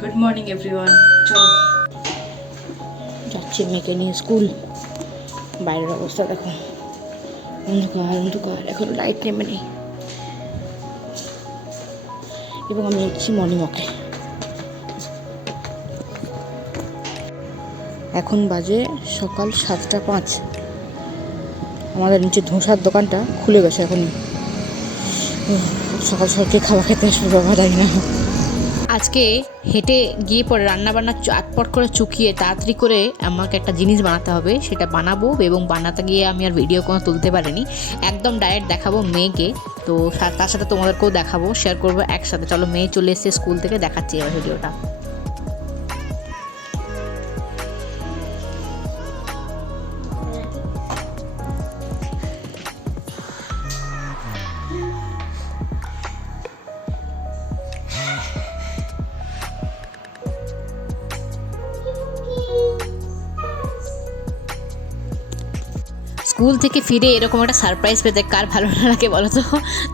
Good morning everyone. চলো যাচ্ছি মেয়েকে নিয়ে স্কুল। বাইরের অবস্থা দেখো, অন্ধকার অন্ধকার, এখনো লাইট নেমে নেই। এবং আমি যাচ্ছি মর্নিং ওয়াকে। এখন বাজে সকাল 7:05। আমাদের নিচে ধোসার দোকানটা খুলে গেছে এখনই। সকাল সকালকে খাবার খেতে আসবে বাবা, তাই না? আজকে হেঁটে গিয়ে পরে রান্নাবান্না আটপট করে চুকিয়ে তাড়াতাড়ি করে আমাকে একটা জিনিস বানাতে হবে, সেটা বানাবো। এবং বানাতে গিয়ে আমি আর ভিডিও কোনো তুলতে পারিনি, একদম ডাইরেক্ট দেখাবো মেয়েকে। তো তার সাথে তোমাদেরকেও দেখাবো, শেয়ার করবো একসাথে। চলো, মেয়ে চলে এসেছে স্কুল থেকে, দেখাচ্ছি এবার ভিডিওটা। স্কুল থেকে ফিরে এরকম একটা সারপ্রাইজ পেতে কার ভালো না লাগে বলো তো?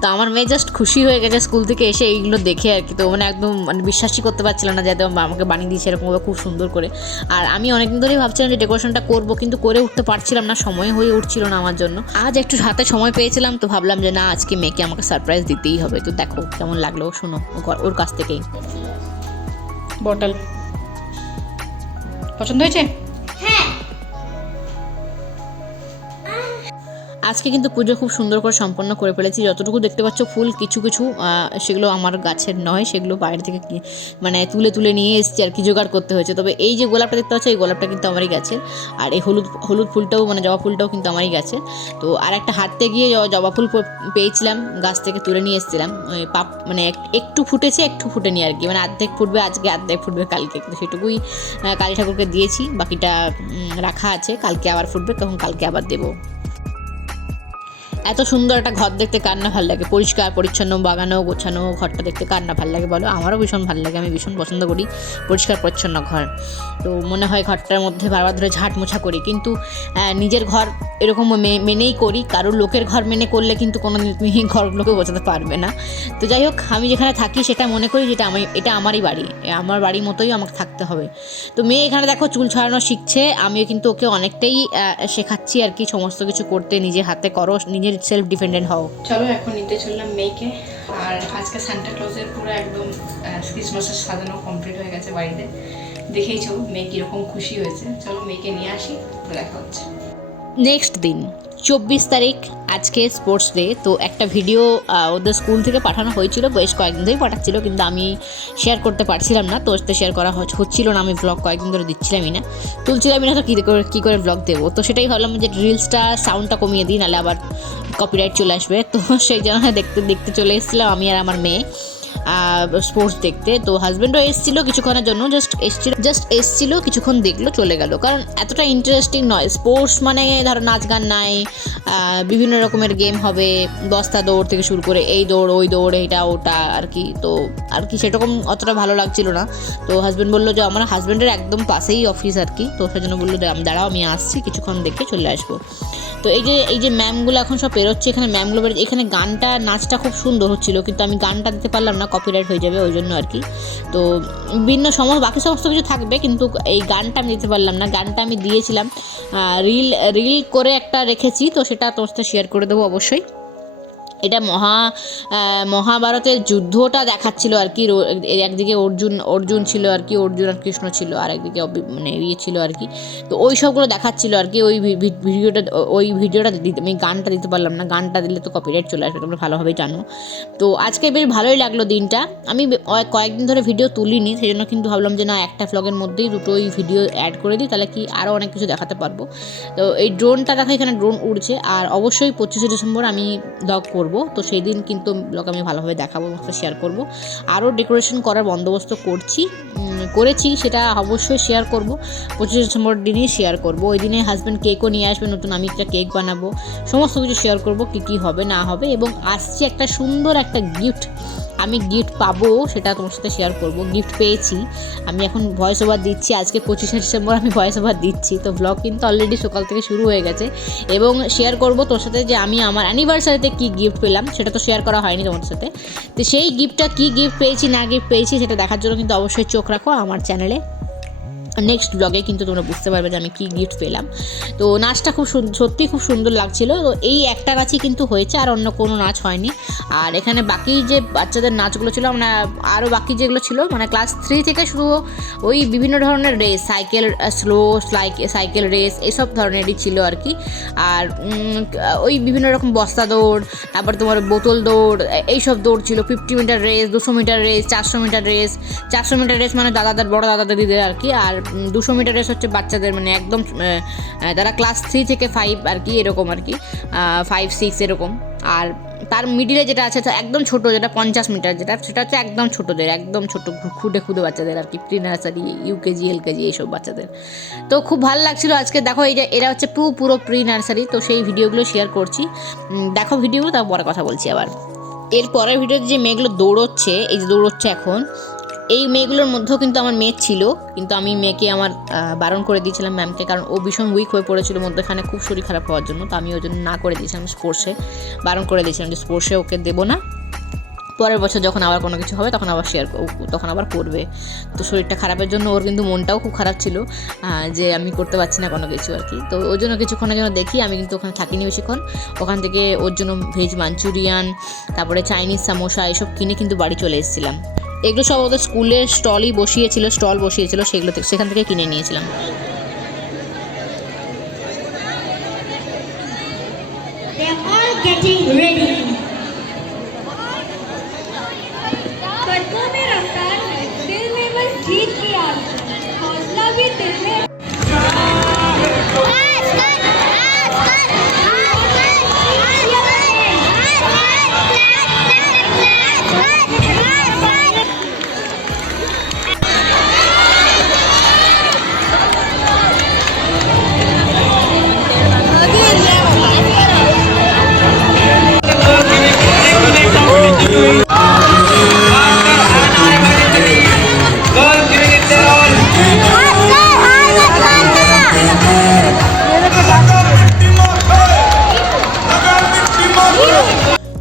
তো আমার মেয়ে জাস্ট খুশি হয়ে গেছে স্কুল থেকে এসে এইগুলো দেখে আর কি। তো একদম বিশ্বাসই করতে পারছিল না যে আমাকে বানিয়ে দিয়েছে এরকমভাবে খুব সুন্দর করে। আর আমি অনেকদিন ধরেই ভাবছিলাম যে ডেকোরেশনটা করবো, কিন্তু করে উঠতে পারছিলাম না, সময় হয়ে উঠছিল না আমার জন্য। আজ একটু হাতে সময় পেয়েছিলাম, তো ভাবলাম যে না, আজকে মেয়েকে আমাকে সারপ্রাইজ দিতেই হবে। তো দেখো কেমন লাগলো, শোনো ওর কাছ থেকেই। বটল পছন্দ হয়েছে? আজকে কিন্তু পুজো খুব সুন্দর করে সম্পন্ন করে ফেলেছি। যতটুকু দেখতে পাচ্ছ ফুল কিছু কিছু সেগুলো আমার গাছের নয়, সেগুলো বাইরে থেকে মানে তুলে তুলে নিয়ে এসেছি আর কি, জোগাড় করতে হয়েছে। তবে এই যে গোলাপটা দেখতে পাচ্ছ, এই গোলাপটা কিন্তু আমারই গাছের। আর এই হলুদ ফুলটাও, মানে জবা ফুলটাও কিন্তু আমারই গাছের। তো আর একটা হাঁটতে গিয়ে জবা ফুল পেয়েছিলাম, গাছ থেকে তুলে নিয়ে এসেছিলাম। ওই মানে একটু ফুটেছে, একটু ফুটেনি আর কি, মানে অর্ধেক ফুটবে আজকে, অর্ধেক ফুটবে কালকে। কিন্তু সেটুকুই কালী ঠাকুরকে দিয়েছি, বাকিটা রাখা আছে, কালকে আবার ফুটবে, তখন কালকে আবার দেবো। এত সুন্দর একটা ঘর দেখতে কার না ভালো লাগে? পরিষ্কার পরিচ্ছন্ন, বাগানো গোছানো ঘরটা দেখতে কার না ভালো লাগে বলো? আমারও ভীষণ ভালো লাগে, আমি ভীষণ পছন্দ করি পরিষ্কার পরিচ্ছন্ন ঘর। তো মনে হয় ঘরটার মধ্যে বারবার ধরে ঝাঁট মোছা করি, কিন্তু নিজের ঘর এরকম মেনেই করি। কারোর লোকের ঘর মেনে করলে কিন্তু কোনো দিন ঘরগুলোকে গোছাতে পারবে না। তো যাই হোক, আমি যেখানে থাকি সেটা মনে করি যেটা এটা আমারই বাড়ি, আমার বাড়ির মতোই আমাকে থাকতে হবে। তো মেয়ে এখানে দেখো চুল ছাড়ানো শিখছে, আমিও কিন্তু ওকে অনেকটাই শেখাচ্ছি আর কি, সমস্ত কিছু করতে। নিজের হাতে করো, নিজের সেলফ ডিপেন্ডেন্ট হও। চলো এখন নিতে চললাম মেয়েকে। আর আজকে সান্টা ক্লজের পুরো একদম ক্রিসমাসের সাজানো কমপ্লিট হয়ে গেছে বাড়িতে। দেখেইছো মেয়ে কীরকম খুশি হয়েছে। চলো মেয়েকে নিয়ে আসি, দেখা হচ্ছে। নেক্সট দিন 24 তারিখ, আজকে স্পোর্টস ডে। তো একটা ভিডিও ওদের স্কুল থেকে পাঠানো হয়েছিল, বেশ কয়েকদিন ধরেই পাঠাচ্ছিল, কিন্তু আমি শেয়ার করতে পারছিলাম না। তো ওতে শেয়ার করা হচ্ছিল না, আমি ব্লগ কয়েকদিন ধরে দিচ্ছিলামই না, তুলছিলামই না। তো কী করে ব্লগ দেবো? তো সেটাই ভাবলাম যে রিলসটা সাউন্ডটা কমিয়ে দিই, নাহলে আবার কপিরাইট চলে আসবে। তো সেই জন্য দেখতে চলে এসেছিলাম আমি আর আমার মেয়ে স্পোর্টস দেখতে। তো হাজব্যান্ডও এসেছিলো কিছুক্ষণের জন্য, জাস্ট এসছিল কিছুক্ষণ, দেখলো চলে গেল। কারণ এতটা ইন্টারেস্টিং নয় স্পোর্টস, মানে ধরো নাচ গান নাই, বিভিন্ন রকমের গেম হবে, বস্তা দৌড় থেকে শুরু করে এই দৌড় ওই দৌড়, এইটা ওটা আর কি। তো আর কি সেরকম অতটা ভালো লাগছিল না। তো হাজব্যান্ড বললো যে, আমার হাজব্যান্ডের একদম পাশেই অফিস আর কি, তো সেই জন্য বললো দাঁড়াও আমি আসছি, কিছুক্ষণ দেখে চলে আসবো। তো এই যে ম্যামগুলো এখন সব বেরোচ্ছে, এখানে ম্যামগুলো বেরোচ্ছে। এখানে গানটা নাচটা খুব সুন্দর হচ্ছিলো, কিন্তু আমি গানটা দিতে পারলাম না, কপিরাইট হয়ে যাবে ওই জন্য আর কি। তো বিভিন্ন বাকি সমস্ত কিছু থাকবে, কিন্তু এই গানটা আমি দিতে পারলাম না। গানটা আমি দিয়েছিলাম, রিল করে একটা রেখেছি, তো সেটা তোমার সাথে শেয়ার করে দেবো অবশ্যই। এটা মহাভারতের যুদ্ধটা দেখাচ্ছিল আর কি। একদিকে অর্জুন ছিল আর কি, অর্জুন আর কৃষ্ণ ছিল, আর একদিকে মানে ছিল আর কি। তো ওই সবগুলো দেখাচ্ছিল আর কি। ওই ভিডিওটা দিতে আমি গানটা দিতে পারলাম না, গানটা দিলে তো কপিরাইট চলে আসবে, তোমরা ভালোভাবেই জানো। তো আজকে বেশ ভালোই লাগলো দিনটা। আমি কয়েকদিন ধরে ভিডিও তুলিনি, সেই জন্য কিন্তু ভাবলাম যে না, একটা ভ্লগের মধ্যেই দুটোই ভিডিও অ্যাড করে দিই, তাহলে কি আরও অনেক কিছু দেখাতে পারবো। তো এই ড্রোনটা দেখো, এখানে ড্রোন উড়ছে। আর অবশ্যই 25শে ডিসেম্বর আমি ব্লগ করব, তো সেই দিন কিন্তু ব্লগ আমি ভালোভাবে দেখাবো, শেয়ার করব। আরও ডেকোরেশন করার বন্দোবস্ত করেছি, সেটা অবশ্যই শেয়ার করব। 25শে ডিসেম্বর দিনই শেয়ার করব। ওই দিনে হাজব্যান্ড কেকও নিয়ে আসবে নতুন, আমি একটা কেক বানাবো, সমস্ত কিছু শেয়ার করব, কী কী হবে না হবে। এবং আসছি একটা সুন্দর একটা গিফট আমি গিফট পাবো সেটা তোমার সাথে শেয়ার করব। গিফট পেয়েছি, আমি এখন ভয়েস ওভার দিচ্ছি, আজকে 25শে ডিসেম্বর আমি ভয়েস ওভার দিচ্ছি। তো ব্লগ কিন্তু অলরেডি সকাল থেকে শুরু হয়ে গেছে এবং শেয়ার করব তোর সাথে যে আমি আমার অ্যানিভার্সারিতে কী গিফট পেলাম, সেটা তো শেয়ার করা হয়নি তোমাদের সাথে। তো সেই গিফটটা কী গিফট পেয়েছি না গিফট পেয়েছি সেটা দেখার জন্য কিন্তু অবশ্যই চোখ রাখো আমার চ্যানেলে। নেক্সট ব্লগে কিন্তু তোমরা বুঝতে পারবে যে আমি কী গিফট পেলাম। তো নাচটা সত্যি খুব সুন্দর লাগছিল। তো এই একটা নাচই কিন্তু হয়েছে, আর অন্য কোনো নাচ হয়নি। আর এখানে বাকি যে বাচ্চাদের নাচগুলো ছিল, আমরা আরও বাকি যেগুলো ছিল মানে ক্লাস 3 থেকে শুরু ওই বিভিন্ন ধরনের race, cycle slow cycle race এসব ধরনেরই ছিল আর কি। আর ওই বিভিন্ন রকম বস্তা দৌড়, তারপর তোমার বোতল দৌড়, এইসব দৌড় ছিল। 50 metre race, 200 metre race, 400 metre race. 400 metre race মানে দাদাদের, বড় দাদা দিদিদের আর কি। আর 200 মিটার রেস হচ্ছে বাচ্চাদের, মানে একদম তারা ক্লাস 3 থেকে 5 আর কি, এরকম আর কি, 5, 6 এরকম। আর তার মিডিলে যেটা আছে একদম ছোট, যেটা 50 মিটার, সেটা হচ্ছে একদম ছোটোদের, একদম ছোটো খুদে বাচ্চাদের আর কি, প্রি নার্সারি, ইউকেজি, এলকেজি এইসব বাচ্চাদের। তো খুব ভালো লাগছিলো আজকে। দেখো এই যে এরা হচ্ছে পুরো প্রি নার্সারি, তো সেই ভিডিওগুলো শেয়ার করছি, দেখো ভিডিওগুলো, তারপরে কথা বলছি আবার। এর পরের ভিডিওতে যে মেয়েগুলো দৌড়চ্ছে, এই যে দৌড়চ্ছে এখন, এই মেয়েগুলোর মধ্যেও কিন্তু আমার মেয়ে ছিল, কিন্তু আমি মেয়েকে আমার বারণ করে দিয়েছিলাম ম্যামকে, কারণ ও ভীষণ উইক হয়ে পড়েছিল মধ্যখানে খুব শরীর খারাপ হওয়ার জন্য। তো আমি ওই জন্য না করে দিয়েছিলাম স্পোর্টসে, বারণ করে দিয়েছিলাম যে স্পোর্টসে ওকে দেবো না, পরের বছর যখন আবার কোনো কিছু হবে তখন আবার করবে। তো শরীরটা খারাপের জন্য ওর কিন্তু মনটাও খুব খারাপ ছিল যে আমি করতে পারছি না কোনো কিছু আর কি। তো ওর জন্য কিছুক্ষণের জন্য দেখি, আমি কিন্তু ওখানে থাকিনি বেশিক্ষণ। ওখান থেকে ওর জন্য ভেজ মাঞ্চুরিয়ান, তারপরে চাইনিজ সামোসা এসব কিনে কিন্তু বাড়ি চলে এসেছিলাম। এগুলো সব ওদের স্কুলের স্টল বসিয়েছিল, সেখান থেকে কিনে নিয়েছিলাম। They are all getting ready. पर वो में रफ्तार है, दिल में बस जीत की आस है, हौसला भी दिल में।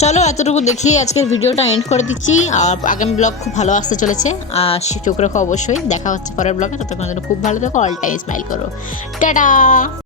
চলো এতটুকু দেখিয়ে আজকের ভিডিওটা এন্ড করে দিচ্ছি। আর আগামী ব্লগ খুব ভালো আসতে চলেছে, আর চোখ রাখো অবশ্যই। দেখা হচ্ছে পরের ব্লগে, ততক্ষণ খুব ভালো থাকো, অল টাইম স্মাইল করো, টাটা।